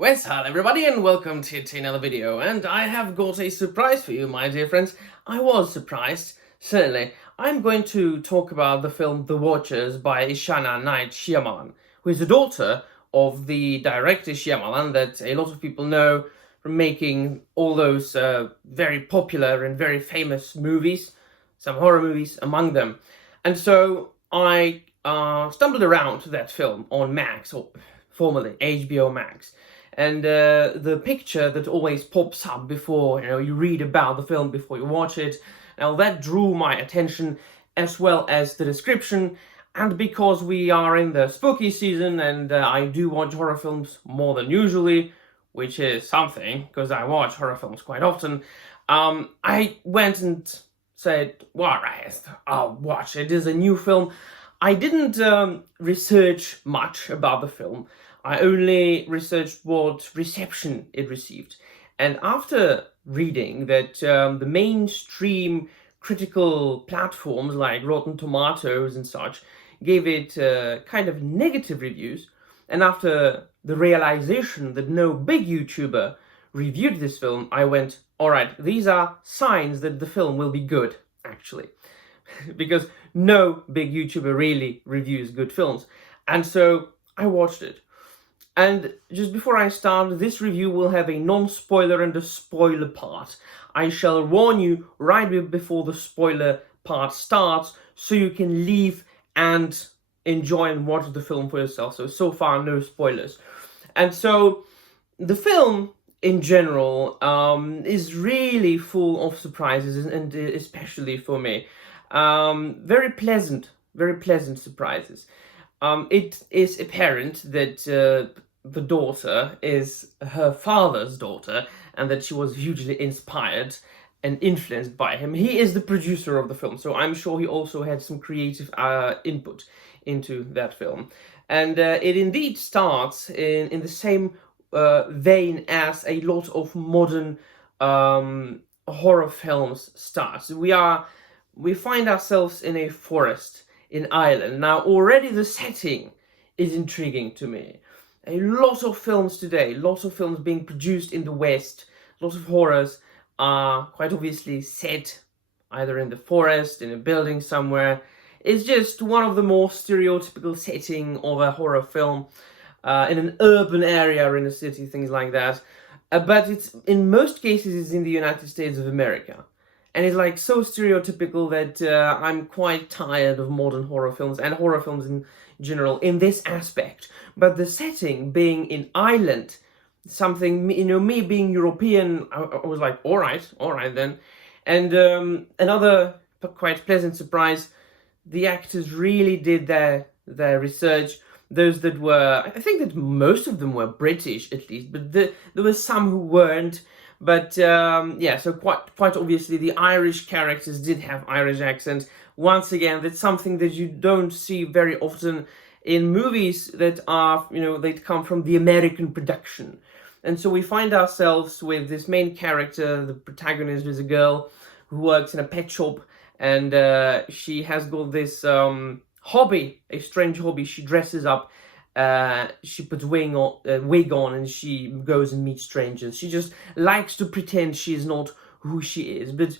What's up, everybody, and welcome to another video. And I have got a surprise for you, my dear friends. I was surprised, certainly. I'm going to talk about the film The Watchers by Ishana Night Shyamalan, who is the daughter of the director Shyamalan that a lot of people know from making all those very popular and very famous movies, some horror movies among them. And so I stumbled around that film on Max, or formerly HBO Max. And the picture that always pops up before you read about the film, before you watch it, now that drew my attention, as well as the description. And because we are in the spooky season and I do watch horror films more than usually, which is something because I watch horror films quite often, I went and said, well, right, I'll watch it. It is a new film. I didn't research much about the film. I only researched what reception it received. And after reading that the mainstream critical platforms like Rotten Tomatoes and such gave it kind of negative reviews, and after the realization that no big YouTuber reviewed this film, I went, all right, these are signs that the film will be good, actually. Because no big YouTuber really reviews good films. And so I watched it. And just before I start, this review will have a non-spoiler and a spoiler part. I shall warn you right before the spoiler part starts, so you can leave and enjoy and watch the film for yourself. So far, no spoilers. And so, the film, in general, is really full of surprises, and especially for me. Very pleasant surprises. It is apparent that the daughter is her father's daughter, and that she was hugely inspired and influenced by him. He is the producer of the film, so I'm sure he also had some creative input into that film. And it indeed starts in the same vein as a lot of modern horror films start. So we find ourselves in a forest in Ireland. Now, already the setting is intriguing to me. A lot of films today, lots of films being produced in the West, lots of horrors are quite obviously set either in the forest, in a building somewhere. It's just one of the more stereotypical setting of a horror film, in an urban area, in a city, things like that. But it's, in most cases, it's in the United States of America. And it's like so stereotypical that I'm quite tired of modern horror films and horror films in general in this aspect. But the setting being in Ireland, something, me being European, I was like, all right then. And another quite pleasant surprise, the actors really did their research. Those that were, I think that most of them were British at least, but there were some who weren't. But yeah, so quite obviously the Irish characters did have Irish accents. Once again, that's something that you don't see very often in movies that are, they come from the American production. And so we find ourselves with this main character, the protagonist is a girl who works in a pet shop, and she has got this hobby, a strange hobby. She dresses up, she puts wig on, and she goes and meets strangers. She just likes to pretend she's not who she is, but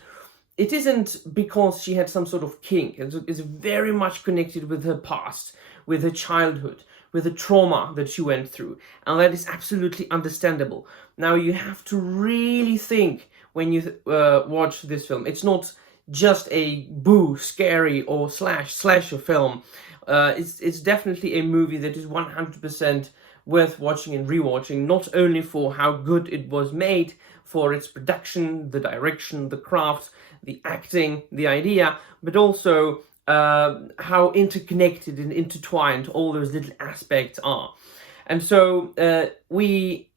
it isn't because she had some sort of kink. It's very much connected with her past, with her childhood, with the trauma that she went through, and that is absolutely understandable. Now, you have to really think when you watch this film. It's not just a boo, scary or slasher film. It's definitely a movie that is 100% worth watching and rewatching, not only for how good it was made, for its production, the direction, the craft, the acting, the idea, but also how interconnected and intertwined all those little aspects are. And so we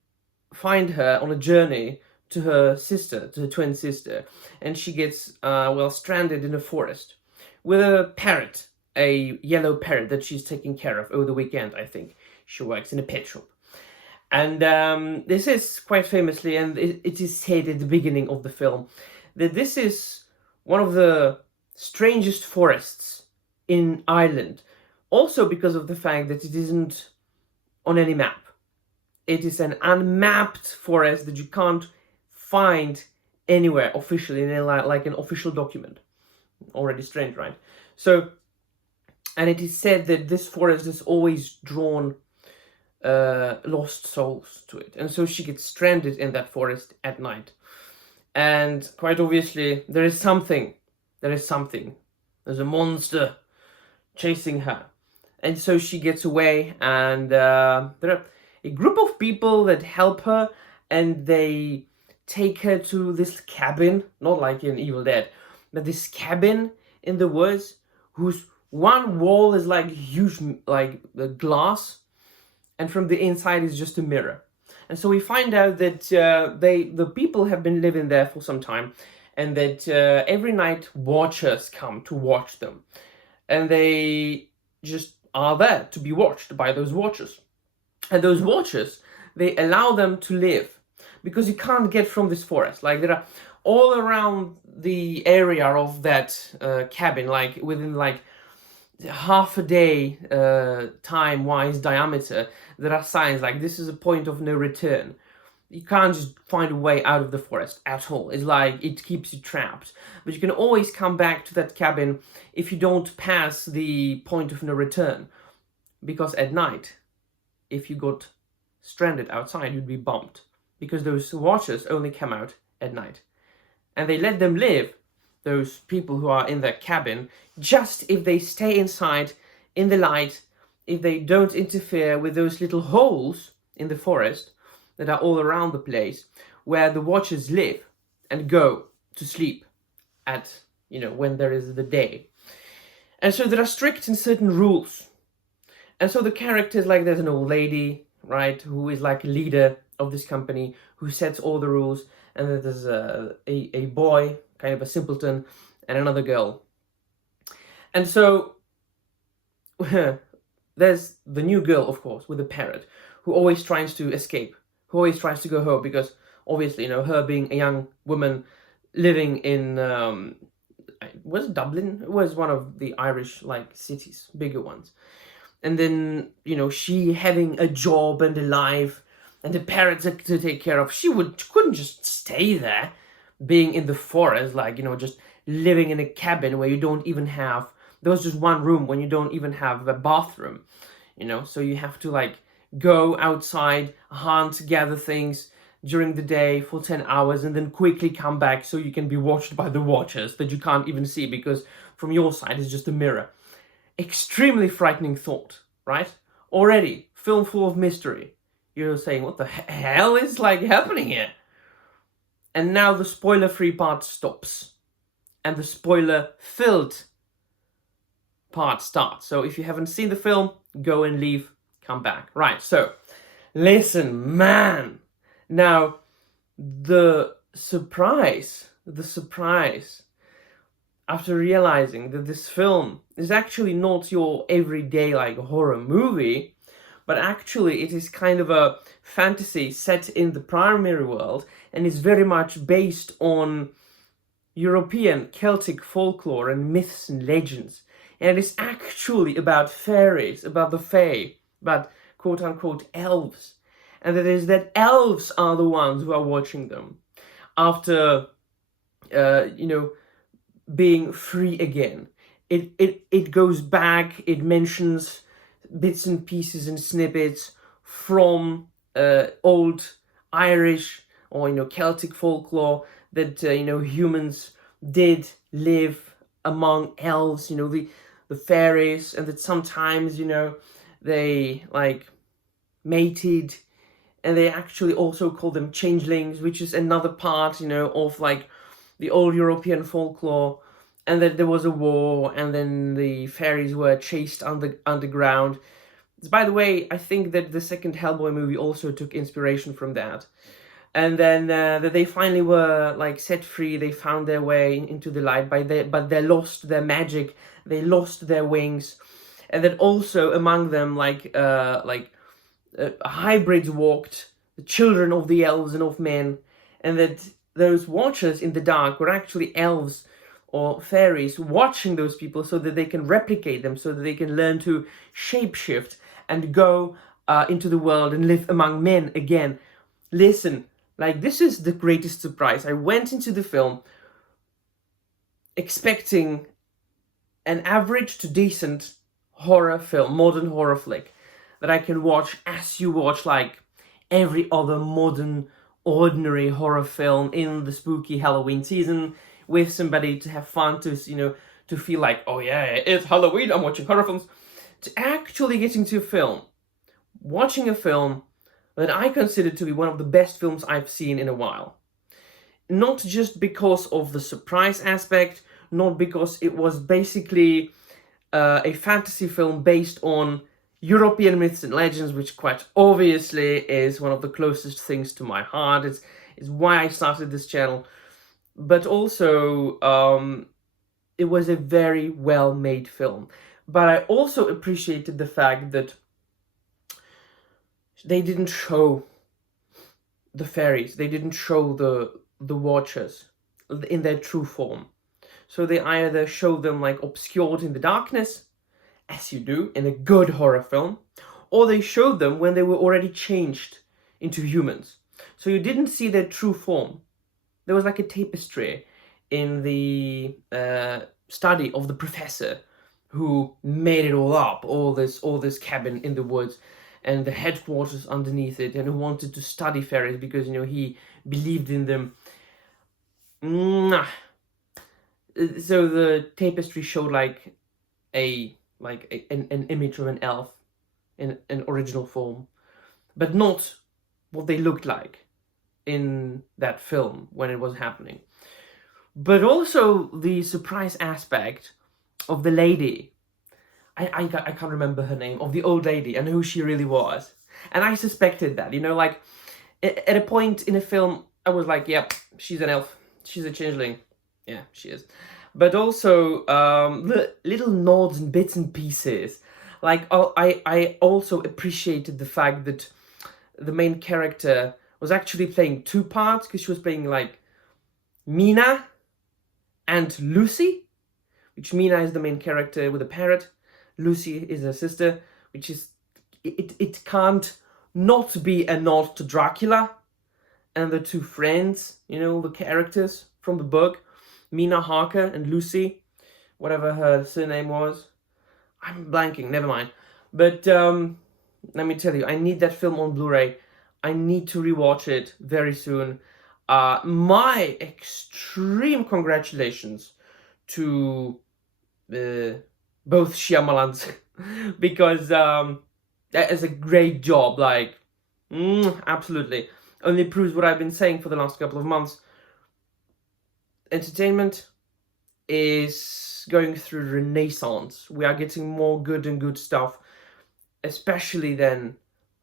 find her on a journey to her sister, to her twin sister, and she gets, stranded in a forest with a parrot, a yellow parrot that she's taking care of over the weekend, I think. She works in a pet shop. And this is quite famously, and it is said at the beginning of the film, that this is one of the strangest forests in Ireland. Also because of the fact that it isn't on any map. it is an unmapped forest that you can't find anywhere officially in like an official document. Already strange, right? So, and it is said that this forest has always drawn lost souls to it, and so she gets stranded in that forest at night. And quite obviously, there's something. There's a monster chasing her, and so she gets away. And there are a group of people that help her, and they take her to this cabin, not like in Evil Dead, but this cabin in the woods, whose one wall is like huge, like glass, and from the inside is just a mirror. And so we find out that the people have been living there for some time, and that every night watchers come to watch them, and they just are there to be watched by those watchers. And those watchers, they allow them to live, because you can't get from this forest. Like, there are all around the area of that cabin, like within like half a day time-wise diameter, there are signs like this is a point of no return. You can't just find a way out of the forest at all. It's like it keeps you trapped. But you can always come back to that cabin if you don't pass the point of no return. Because at night, if you got stranded outside, you'd be bumped. Because those watchers only come out at night. And they let them live, those people who are in their cabin, just if they stay inside in the light, if they don't interfere with those little holes in the forest that are all around the place, where the watchers live and go to sleep at, when there is the day. And so there are strict and certain rules. And so the characters, like there's an old lady, right, who is like a leader of this company, who sets all the rules, and then there's a boy, kind of a simpleton, and another girl. And so there's the new girl, of course, with the parrot, who always tries to escape, who always tries to go home, because obviously, her being a young woman living in, was it Dublin? It was one of the Irish, cities, bigger ones. And then, she having a job and a life, and the parrots to take care of, she couldn't just stay there, being in the forest, just living in a cabin where you don't even have, there was just one room when you don't even have a bathroom, so you have to go outside, hunt, gather things during the day for 10 hours, and then quickly come back so you can be watched by the watchers that you can't even see, because from your side is just a mirror. Extremely frightening thought, right? Already, film full of mystery. You're saying, what the hell is happening here? And now the spoiler-free part stops. And the spoiler-filled part starts. So if you haven't seen the film, go and leave, come back. Right, so, listen, man. Now, the surprise, after realizing that this film is actually not your everyday horror movie, but actually it is kind of a fantasy set in the primary world, and is very much based on European Celtic folklore and myths and legends. And it's actually about fairies, about the fae, about quote-unquote elves. And that is that elves are the ones who are watching them after, being free again. It goes back, it mentions bits and pieces and snippets from old Irish or Celtic folklore that humans did live among elves, the fairies, and that sometimes they mated, and they actually also call them changelings, which is another part of the old European folklore. And that there was a war, and then the fairies were chased underground. By the way, I think that the second Hellboy movie also took inspiration from that. And then that they finally were set free. They found their way into the light, but they lost their magic. They lost their wings, and that also among them hybrids walked, the children of the elves and of men, and that those watchers in the dark were actually elves or fairies watching those people so that they can replicate them, so that they can learn to shapeshift and go into the world and live among men again. Listen, like, this is the greatest surprise. I went into the film expecting an average to decent horror film, modern horror flick, that I can watch as you watch like every other modern, ordinary horror film in the spooky Halloween season, with somebody to have fun, to, you know, to feel like, oh yeah, it's Halloween, I'm watching horror films. To actually getting to a film, watching a film that I consider to be one of the best films I've seen in a while. Not just because of the surprise aspect, not because it was basically a fantasy film based on European myths and legends, which quite obviously is one of the closest things to my heart. It's why I started this channel. But also, it was a very well-made film. But I also appreciated the fact that they didn't show the fairies. They didn't show the Watchers in their true form. So they either show them like obscured in the darkness, as you do in a good horror film, or they showed them when they were already changed into humans. So you didn't see their true form. There was like a tapestry in the study of the professor who made it all up, all this cabin in the woods and the headquarters underneath it, and who wanted to study fairies because, you know, he believed in them. So the tapestry showed like an image of an elf in an original form, but not what they looked like in that film when it was happening. But also the surprise aspect of the lady. I can't remember her name, of the old lady, and who she really was. And I suspected that, you know, like, at a point in a film, I was like, yep, she's an elf. She's a changeling. Yeah, she is. But also, little nods and bits and pieces. Like, I also appreciated the fact that the main character was actually playing two parts, because she was playing, like, Mina and Lucy, which Mina is the main character with a parrot. Lucy is her sister, which is, it can't not be a nod to Dracula and the two friends, you know, the characters from the book, Mina Harker and Lucy, whatever her surname was. I'm blanking, never mind. But let me tell you, I need that film on Blu-ray. I need to rewatch it very soon. My extreme congratulations to both Shyamalans, because that is a great job. Like, absolutely. Only proves what I've been saying for the last couple of months. Entertainment is going through renaissance. We are getting more good and good stuff, especially then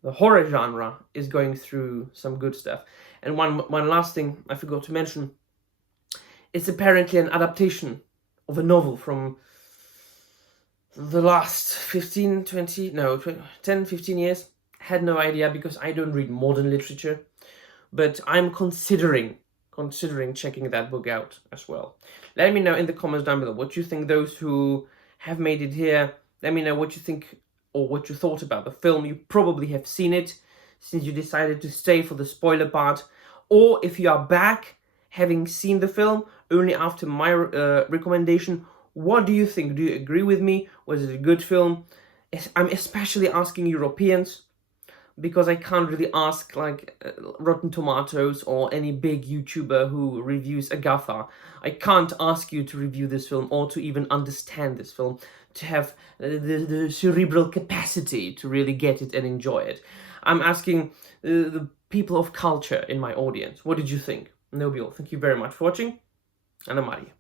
the horror genre is going through some good stuff. And one last thing I forgot to mention, it's apparently an adaptation of a novel from the last 10, 15 years. Had no idea, because I don't read modern literature, but I'm considering checking that book out as well. Let me know in the comments down below what you think. Those who have made it here, let me know what you think or what you thought about the film. You probably have seen it since you decided to stay for the spoiler part, or if you are back having seen the film only after my recommendation, what do you think? Do you agree with me? Was it a good film? I'm especially asking Europeans, because I can't really ask like Rotten Tomatoes or any big YouTuber who reviews Agatha. I can't ask you to review this film or to even understand this film, to have the cerebral capacity to really get it and enjoy it. I'm asking the people of culture in my audience. What did you think? And that'll be all. Thank you very much for watching, and I'm Mari.